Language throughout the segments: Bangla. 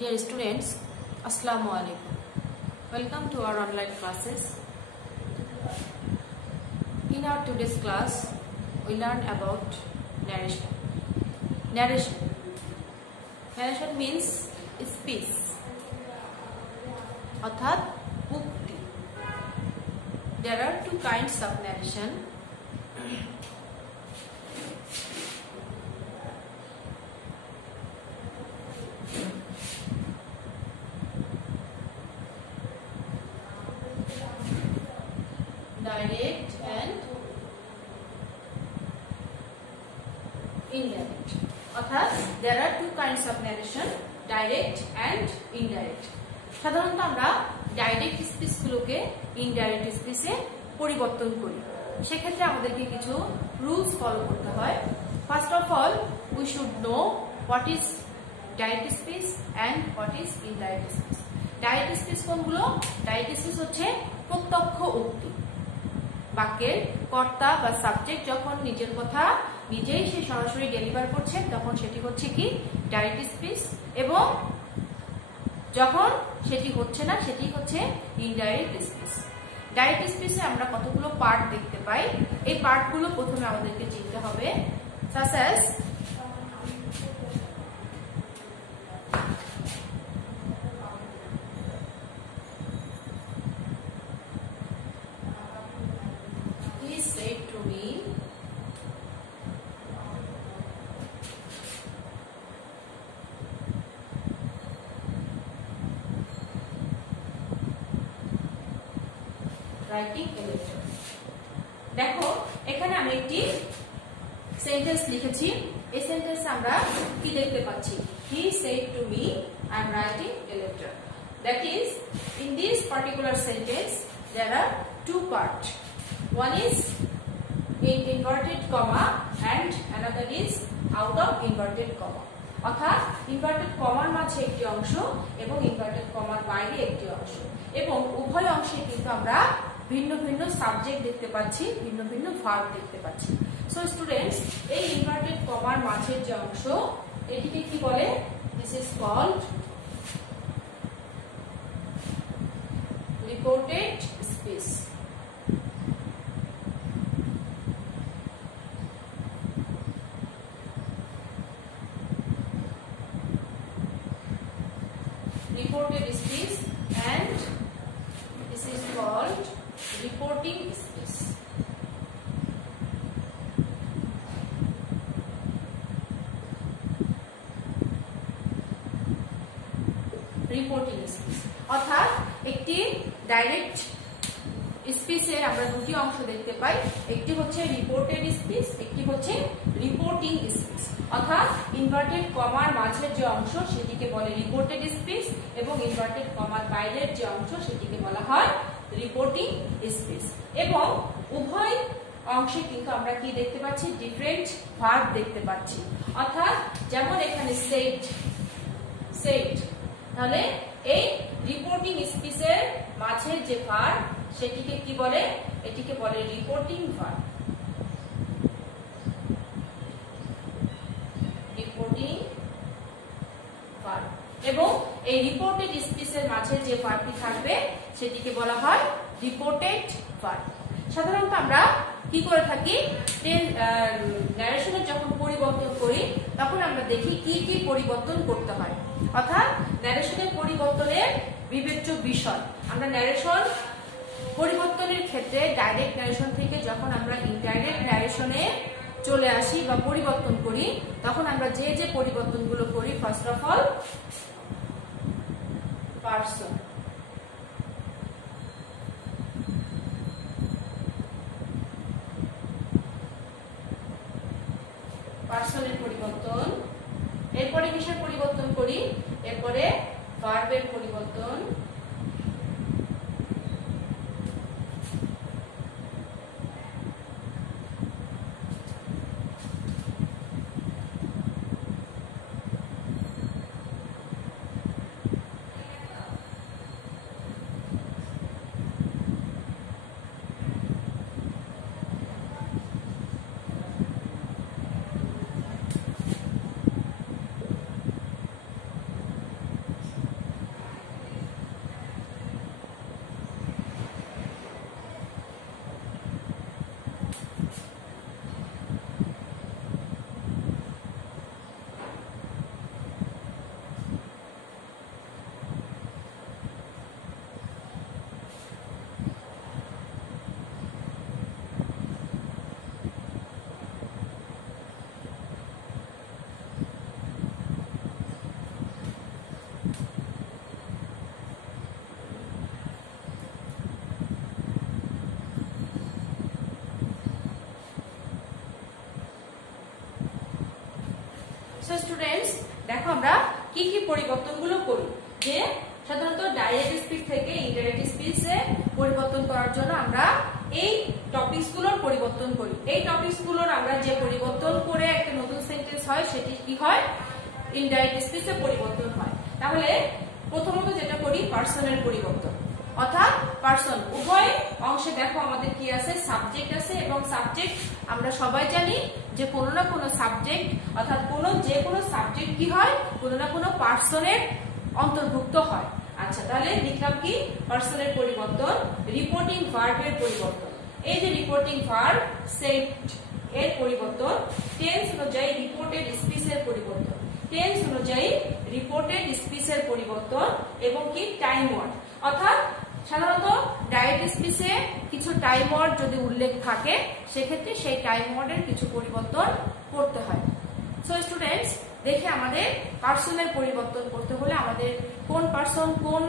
Dear students, Assalamu alaikum. Welcome to our online classes. In our today's class, we learn about narration. Narration. Narration means speech. অর্থাৎ উক্তি. There are two kinds of narration. Direct and indirect. অর্থাৎ there are two kinds of narration, direct and indirect. সাধারণত আমরা ডাইরেক্ট স্পিচ গুলোকে ইনডাইরেক্ট স্পিচে পরিবর্তন করি। সেক্ষেত্রে আমাদেরকে কিছু রুলস ফলো করতে হয়। First of all, we should know what is direct speech and what is indirect speech. Direct speech কোনগুলো? ডাইরেক্ট স্পিচ হচ্ছে প্রত্যক্ষ উক্তি। বাক্যের কর্তা বা সাবজেক্ট যখন নিজের কথা নিজেই সে সরাসরি ডেলিভার করছে তখন সেটি হচ্ছে কি ডাইরেক্ট স্পিচ, এবং যখন সেটি হচ্ছে না সেটি হচ্ছে ইনডাইরেক্ট স্পিচ। ডাইরেক্ট স্পিচে আমরা কতগুলো পার্ট দেখতে পাই। এই পার্টগুলো প্রথমে আমাদেরকে চিনতে হবে। such as he said to me, writing a letter. দেখো এখানে আমি একটি সেন্টেন্স লিখেছি। এই সেন্টেন্সে আমরা কি দেখতে পাচ্ছি? He said to me, I am writing a letter. That is, in this particular sentence there are two parts. One is in inverted comma and another is out of inverted comma. অর্থাৎ ইনভার্টেড কমার মাঝে একটি অংশ এবং ইনভার্টেড কমার বাইরে একটি অংশ, এবং উভয় অংশে কিন্তু আমরা ভিন্ন ভিন্ন সাবজেক্ট দেখতে পাচ্ছি, ভিন্ন ভিন্ন ভার্ব দেখতে পাচ্ছি। সো স্টুডেন্টস, এই ইনভার্টেড কমার মাঝের যে অংশ এটিকে কি বলে? This is called reported speech. Reported speech, and this is called reporting speech. Reporting speech অর্থাৎ একটি ডাইরেক্ট স্পিচের আমরা দুটি অংশ দেখতে পাই। একটি হচ্ছে রিপোর্টেড স্পিচ, একটি হচ্ছে রিপোর্টিং স্পিচ। অর্থাৎ ইনভার্টেড কমার মাঝের যে অংশ সেটিকে বলে রিপোর্টেড স্পিচ, এবং ইনভার্টেড কমার বাইরের যে অংশ সেটিকে বলা হয় রিপোর্টিং স্পিচ। এবং উভয় অংশে কিন্তু আমরা কি দেখতে পাচ্ছি? ডিফারেন্ট ভার্ব দেখতে পাচ্ছি। অর্থাৎ যেমন এখানে সেড, তাহলে এই রিপোর্টিং স্পিচের মাঝে যে ভার্ব সেটিকে কি বলে? এটিকে বলে রিপোর্টিং ভার্ব। রিপোর্টিং ভার্ব, এবং এই রিপোর্টেড স্পিচের মাঝে যে ভার্বটি থাকবে সেটিকে বলা হয় রিপোর্টেড ভার্ব। সাধারণত আমরা কি করে থাকি? ন্যারেশনের যখন পরিবর্তন করি তখন আমরা দেখি কি কি পরিবর্তন করতে হয়। অর্থাৎ ন্যারেশনের পরিবর্তনের বিবেচ্য বিষয়, আমরা ন্যারেশন পরিবর্তনের ক্ষেত্রে ডাইরেক্ট ন্যারেশন থেকে যখন আমরা ইনডাইরেক্ট ন্যারেশনে চলে আসি বা পরিবর্তন করি তখন আমরা যে যে পরিবর্তনগুলো করি, ফার্স্ট অফ অল পারসন, পারসনের পরিবর্তন, এরপরে কিসের পরিবর্তন করি? এরপরে ভার্বের পরিবর্তন, সো স্টুডেন্টস দেখো আমরা কি কি পরিবর্তনগুলো করি। যে সাধারণত ডাইরেক্ট স্পিচ থেকে ইনডাইরেক্ট স্পিচে পরিবর্তন করার জন্য আমরা এই টপিকসগুলোর পরিবর্তন করি। এই টপিকসগুলোর আমরা যে পরিবর্তন করে একটা নতুন সেন্টেন্স হয় সেটি কি হয়, ইনডাইরেক্ট স্পিচে পরিবর্তন হয়। তাহলে প্রথমত যেটা করি পার্সনের পরিবর্তন, অর্থাৎ পার্সন উভয় অংশে দেখো আমাদের কি আছে, সাবজেক্ট আছে এবং সাবজেক্ট আমরা সবাই জানি যে কোনো না কোনো সাবজেক্ট অর্থাৎ যে কোনো সাবজেক্ট কি হয়, কোনো না কোনো পার্সনের অন্তর্ভুক্ত হয়। আচ্ছা তাহলে লিখলাম কি পার্সনের পরিবর্তন, রিপোর্টিং ভার্বের পরিবর্তন। এই যে রিপোর্টিং ভার্ব সেট এর পরিবর্তন, টেন্স অনুযায়ী রিপোর্টেড স্পিচের পরিবর্তন, টেন্স অনুযায়ী রিপোর্টেড স্পিচের পরিবর্তন এবং কি টাইম ওয়ার্ড, অর্থাৎ সাধারণত ডাইরেক্ট স্পিচে কিছু টাইম ওয়ার্ড যদি উল্লেখ থাকে সেক্ষেত্রে সেই টাইম ওয়ার্ডের কিছু পরিবর্তন করতে হয়। সো স্টুডেন্টস দেখে আমাদের পার্সনের পরিবর্তন করতে হলে আমাদের কোন পার্সন কোন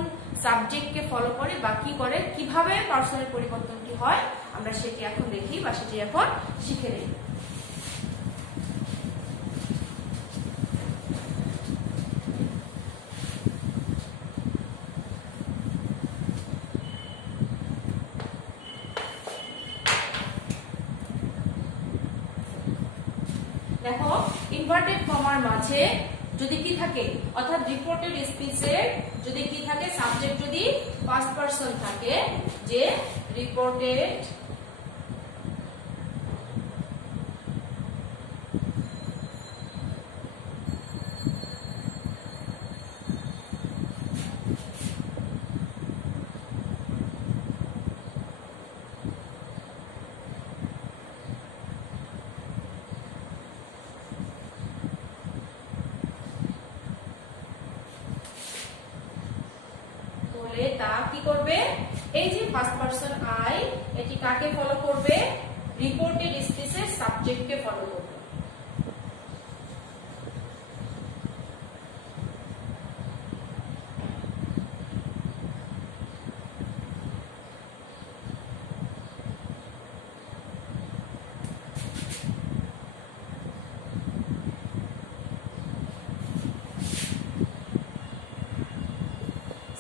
সাবজেক্টকে ফলো করে বা কি করে, কিভাবে পার্সনের পরিবর্তনটি হয় আমরা সেটি এখন দেখি বা সেটি এখন শিখে নিই। দেখো ইনভার্টেড কমার মাঝে যদি কি থাকে, অর্থাৎ রিপোর্টেড স্পিচের যদি কি থাকে, সাবজেক্ট যদি ফার্স্ট পারসন থাকে, যে রিপোর্টেড তা কি করবে, এই যে ফার্স্ট পারসন আই এটি কাকে ফলো করবে, রিপোর্টেড স্পিচের সাবজেক্টকে ফলো করবে।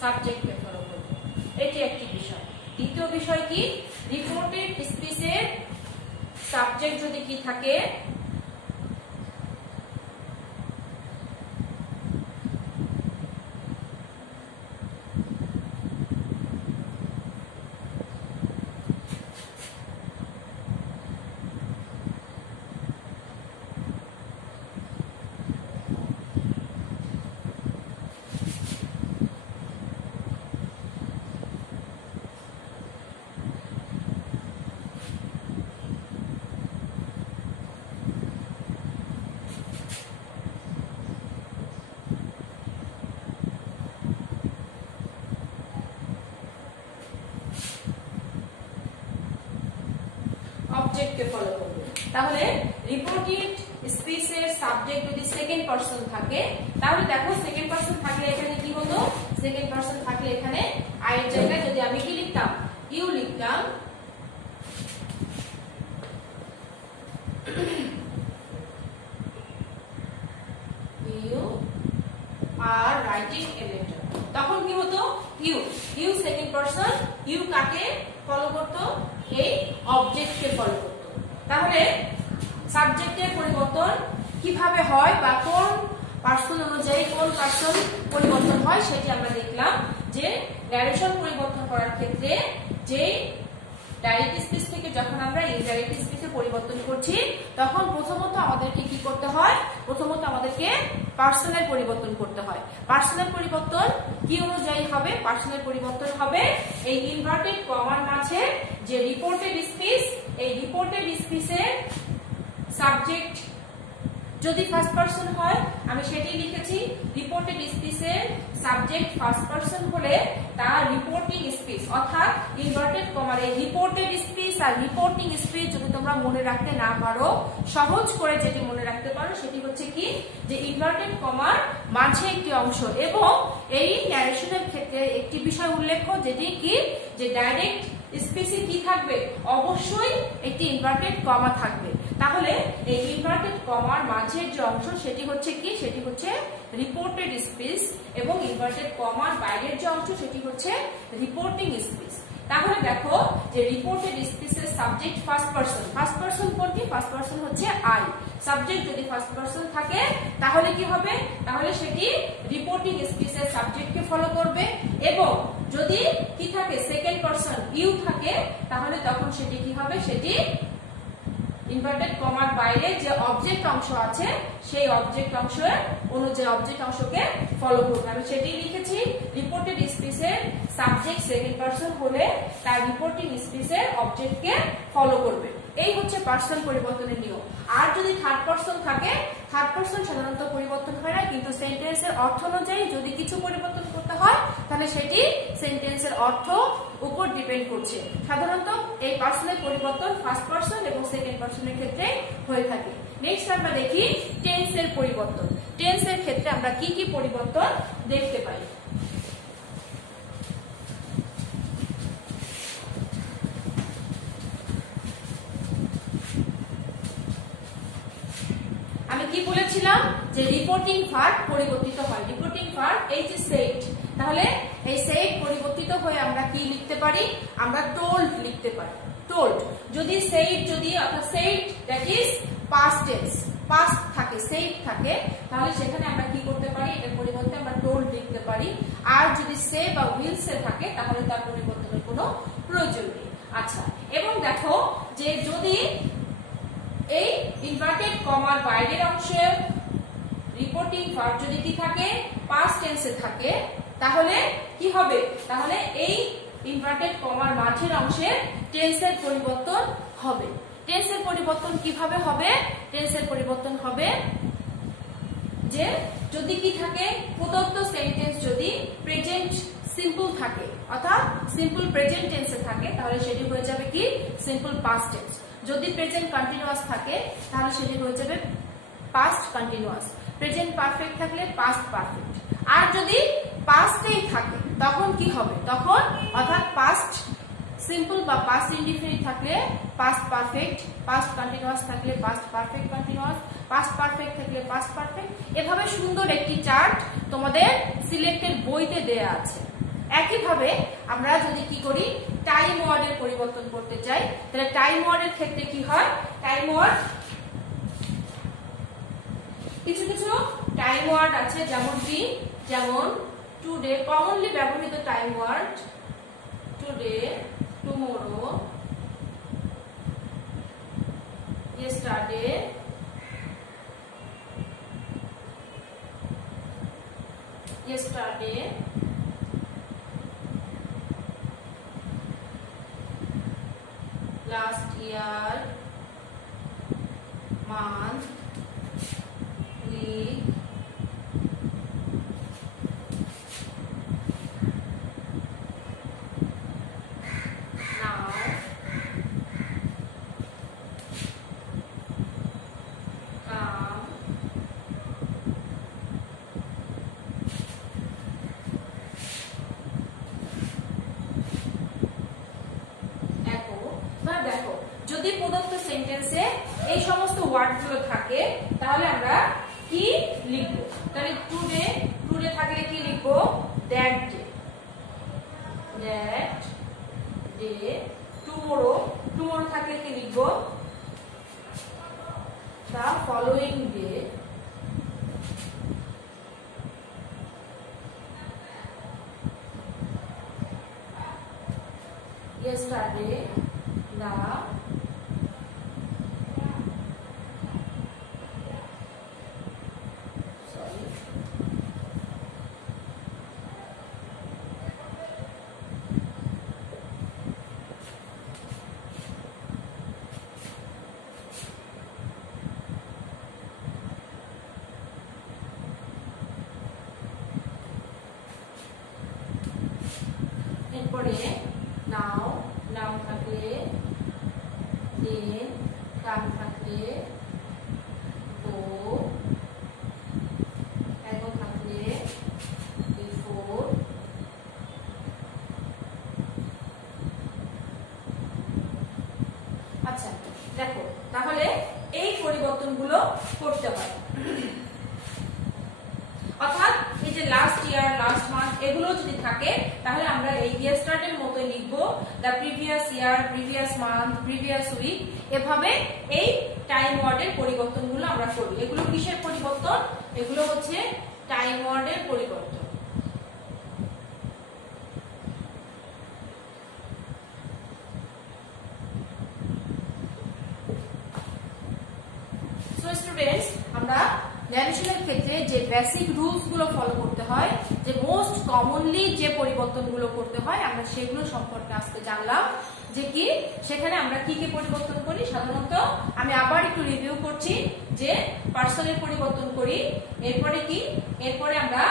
সাবজেক্টকে ফলো করবে, এটি একটি বিষয়। দ্বিতীয় বিষয় কি, রিপোর্টেড স্পিচের সাবজেক্ট যদি কি থাকে, অবজেক্টকে ফলো করবে। তাহলে রিপোর্টেড স্পিচের সাবজেক্ট যদি সেকেন্ড পারসন থাকে, তাহলে দেখো সেকেন্ড পারসন থাকলে এখানে কি হতো, সেকেন্ড পারসন থাকলে এখানে আই এর জায়গায় যদি আমি কি লিখতাম, ইউ লিখতাম, you are writing a letter, তখন কি হতো, ইউ সেকেন্ড পারসন, ইউ কাকে ফলো করতো, এই অবজেক্টকে ফলো করতো। তাহলে সাবজেক্টের পরিবর্তন কিভাবে হয় বা কোন পার্সন অনুযায়ী কোন পার্সন পরিবর্তন হয় সেটি আমরা দেখলাম। যে ন্যারেশন পরিবর্তন করার ক্ষেত্রে যে ডাইরেক্ট স্পিচ থেকে যখন আমরা ইনডাইরেক্ট স্পিচে পরিবর্তন করছি তখন প্রথমত আমাদেরকে কি করতে হয়, প্রথমত আমাদেরকে পার্সনের পরিবর্তন করতে হয়। পার্সনের পরিবর্তন কি অনুযায়ী হবে, পার্সনের পরিবর্তন হবে এই ইনভার্টেড কমার মাঝে যে রিপোর্টেড স্পিচ, এই রিপোর্টেড স্পিচের সাবজেক্ট যদি ফার্স্ট পারসন হয়, আমি সেটাই লিখেছি, রিপোর্টেড স্পিচের সাবজেক্ট ফার্স্ট পারসন হলে তার রিপোর্টিং স্পিচ, অর্থাৎ ইনভার্টেড কমার এই রিপোর্টেড স্পিচ আর রিপোর্টিং স্পিচ যদি তোমরা মনে রাখতে না পারো, সহজ করে যেটি মনে রাখতে পারো সেটি হচ্ছে কি, যে ইনভার্টেড কমার মাঝে একটি অংশ এবং এই ন্যারেশনের ক্ষেত্রে একটি বিষয় উল্লেখ্য যেটি কি, যে ডাইরেক্ট স্পিচে কি থাকবে, অবশ্যই একটি ইনভার্টেড কমা থাকবে। তাহলে এই ইনভার্টেড কমার মাঝের যে অংশ সেটি হচ্ছে কি, সেটি হচ্ছে রিপোর্টেড স্পিচ, এবং ইনভার্টেড কমার বাইরের যে অংশ সেটি হচ্ছে রিপোর্টিং স্পিচ। তাহলে দেখো যে রিপোর্টেড স্পিচের subject first person, first person কোনটি, ফার্স্ট পারসন হচ্ছে আই। সাবজেক্ট যদি ফার্স্ট পারসন থাকে তাহলে কি হবে, তাহলে সেটি রিপোর্টিং স্পিচের সাবজেক্টকে ফলো করবে, এবং যদি কি থাকে সেকেন্ড পারসন ইউ থাকে তাহলে তখন সেটি কি হবে, সেটি ইনভার্টেড কমার বাইরে যে অবজেক্ট অংশ আছে সেই অবজেক্ট অংশের অনুযায়ী অবজেক্ট অংশকে ফলো করবে। আমি সেটি লিখেছি, রিপোর্টেড স্পিচের সাবজেক্ট সেকেন্ড পারসন হলে তার রিপোর্টিং স্পিচের অবজেক্টকে ফলো করবে। এই হচ্ছে পার্সন পরিবর্তনের নিয়ম। আর যদি থার্ড পারসন থাকে, থার্ড পারসন সাধারণত পরিবর্তন হয় না, কিন্তু সেন্টেন্সের অর্থ অনুযায়ী যদি কিছু পরিবর্তন করতে হয় তাহলে সেটি সেন্টেন্সের অর্থ উপর ডিপেন্ড করছে। সাধারণত এই পার্সনের পরিবর্তন ফার্স্ট পারসন এবং সেকেন্ড পারসনের ক্ষেত্রে হয়ে থাকে। নেক্সট আমরা দেখি টেন্সের পরিবর্তন। টেন্সের ক্ষেত্রে আমরা কি কি পরিবর্তন দেখতে পাই। আমি কি বলেছিলাম যে রিপোর্টিং ভার্ব পরিবর্তিত হয়। রিপোর্টিং ভার্ব এই যে সেড, তাহলে এই সেড পরিবর্তিত হয়ে আমরা কি লিখতে পারি, আমরা টোল্ড লিখতে পারি। টোল্ড যদি সেড, যদি অর্থাৎ said that is past tense, past থাকে, সেড থাকে, তাহলে সেখানে আমরা কি করতে পারি, এর পরিবর্তে আমরা টোল্ড লিখতে পারি। আর যদি সে বা উইল সে থাকে তাহলে তার পরিবর্তনের কোনো প্রয়োজন নেই। আচ্ছা, এবং দেখো যে যদি এই ইনভার্টেড কমার বাইরের অংশের রিপোর্টিং ভার্ব যদি কি থাকে, পাস্ট টেন্সে থাকে, তাহলে কি হবে, তাহলে এই ইনভার্টেড কমার মাঝের অংশের টেন্সের পরিবর্তন হবে। টেন্সের পরিবর্তন কিভাবে হবে, টেন্সের পরিবর্তন হবে যে যদি কি থাকে, প্রদত্ত সেন্টেন্স যদি প্রেজেন্ট সিম্পল থাকে অর্থাৎ সিম্পল প্রেজেন্ট টেন্সে থাকে তাহলে সেটি হয়ে যাবে কি সিম্পল পাস্ট টেন্স। যদি প্রেজেন্ট কন্টিনিউয়াস থাকে তাহলে সেটি হয়ে যাবে পাস্ট কন্টিনিউয়াস। প্রেজেন্ট পারফেক্ট থাকলে পাস্ট পারফেক্ট। আর যদি পাস্টেই থাকে তখন কি হবে, তখন অর্থাৎ পাস্ট সিম্পল বা পাস্ট ইনডিফিনিট থাকলে পাস্ট পারফেক্ট, পাস্ট কন্টিনিউয়াস থাকলে past perfect continuous, past perfect থাকলে পাস্ট পারফেক্ট। এভাবে সুন্দর একটি চার্ট তোমাদের সিলেক্টেড বইতে দেয়া আছে। একইভাবে আমরা যদি কি করি, টাইম ওয়ার্ডের পরিবর্তন করতে চাই তাহলে টাইম ওয়ার্ডের ক্ষেত্রে কি হয়, টাইম ওয়ার্ড কিছু কিছু টাইম ওয়ার্ড আছে, যেমন কি, যেমন টুডে, কমনলি ব্যবহৃত time word today, tomorrow, yesterday, yesterday, last year, month, week, now, come, দেখো যদি প্রদত্ত সেন্টেন্সে এই সমস্ত ওয়ার্ডগুলো থাকে তাহলে আমরা কি লিখব, তাহলে টুডে, টুডে থাকলে কি লিখব, that day, that day, tomorrow, tomorrow থাকলে কি লিখব, the following day, yesterday, the এরপরে নাও, নাও থাকলে দেন, কাম থাকলে গো, এগো থাকলে বিফোর, আচ্ছা দেখো তাহলে করতে হয়। অর্থাৎ এই যে লাস্ট ইয়ার, লাস্ট মান্থ এগুলো যদি থাকে তাহলে আমরা এই ইয়েস্টারডের মতো লিখবো the previous year, previous month, previous week. এভাবে এই টাইম ওয়ার্ডের পরিবর্তনগুলো আমরা করি। এগুলো কিসের পরিবর্তন? এগুলো হচ্ছে টাইম ওয়ার্ডের পরিবর্তন। সো স্টুডেন্টস, আমরা ন্যারেশনের ক্ষেত্রে যে বেসিক রুলস গুলো ফলো করতে হয়, যে মোস্ট কমনলি যে পরিবর্তনগুলো করতে হয়, আমরা সেগুলো সম্পর্কে আজকে জানলাম। যে কি সেখানে আমরা কি কি পরিবর্তন করি। সাধারণত আমি আবার একটু রিভিউ করছি যে পার্সনের পরিবর্তন করি, এরপরে কি, এরপরে আমরা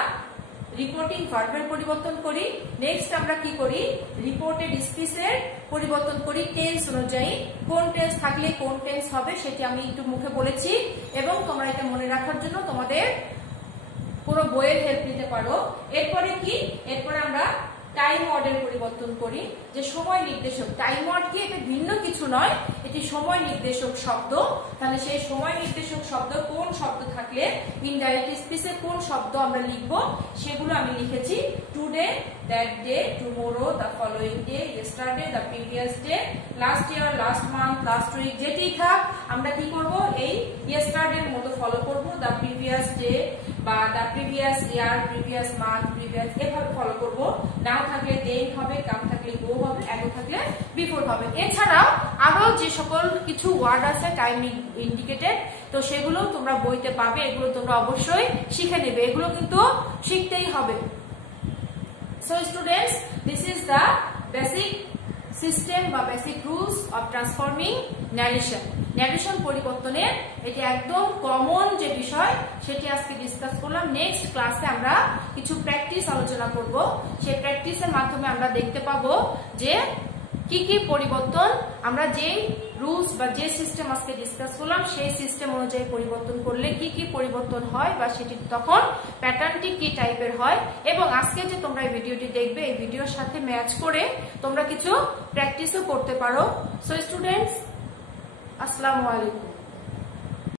রিপোর্টিং ভার্বের পরিবর্তন করি। নেক্সট আমরা কি করি, রিপোর্টেড স্পিচের পরিবর্তন করি টেন্স অনুযায়ী। কোন টেন্স থাকলে কোন টেন্স হবে সেটি আমি একটু মুখে বলেছি, এবং তোমরা এটা মনে রাখার জন্য তোমাদের পুরো বইয়ের হেল্প নিতে পারো। এরপরে কি, এরপরে আমরা টাইম ওয়ার্ডের পরিবর্তন করি, যে সময় নির্দেশক। টাইম ওয়ার্ড কি, এটা ভিন্ন কিছু নয়, এটি সময় নির্দেশক শব্দ। তাহলে সেই সময় নির্দেশক শব্দ কোন শব্দ থাকলে ইনডাইরেক্ট স্পিচে কোন শব্দ আমরা লিখবো সেগুলো আমি লিখেছি। Today, that day, tomorrow, the following day, yesterday, the previous day, last year, last month, last week, যেটি থাক আমরা কি করব, এই ইয়েস্টারডের মতো ফলো করব। দ্য প্রিভিয়াস ডে বা the previous year, previous month, previous, এভাবে ফলো করব। নাও থাকলে দেন হবে, কাম থাকলে গো হবে, অ্যাগো থাকলে বিফোর হবে। এছাড়াও আরো যে সকল কিছু ওয়ার্ড আছে টাইম ইন্ডিকেটেড, তো সেগুলো তোমরা বইতে পাবে। এগুলো তোমরা অবশ্যই শিখে নেবে, এগুলো কিন্তু শিখতেই হবে। So students, this is the basic system বা basic rules of transforming narration. Narration পরিবর্তনের এটি একদম কমন যে বিষয় সেটি আজকে ডিসকাস করলাম। নেক্সট ক্লাসে আমরা কিছু প্র্যাকটিস আলোচনা করব। সেই প্র্যাকটিসের মাধ্যমে আমরা দেখতে পাবো যে কি কি পরিবর্তন আমরা যে রুলস বা যে সিস্টেম আজকে ডিসকাস করলাম সেই সিস্টেম অনুযায়ী পরিবর্তন করলে কি কি পরিবর্তন হয়, বা সেটি তখন প্যাটার্নটি কি টাইপের হয়। এবং আজকে যে তোমরা এই ভিডিওটি দেখবে, এই ভিডিওর সাথে ম্যাচ করে তোমরা কিছু প্র্যাকটিসও করতে পারো। সো স্টুডেন্টস, আসসালামু আলাইকুম।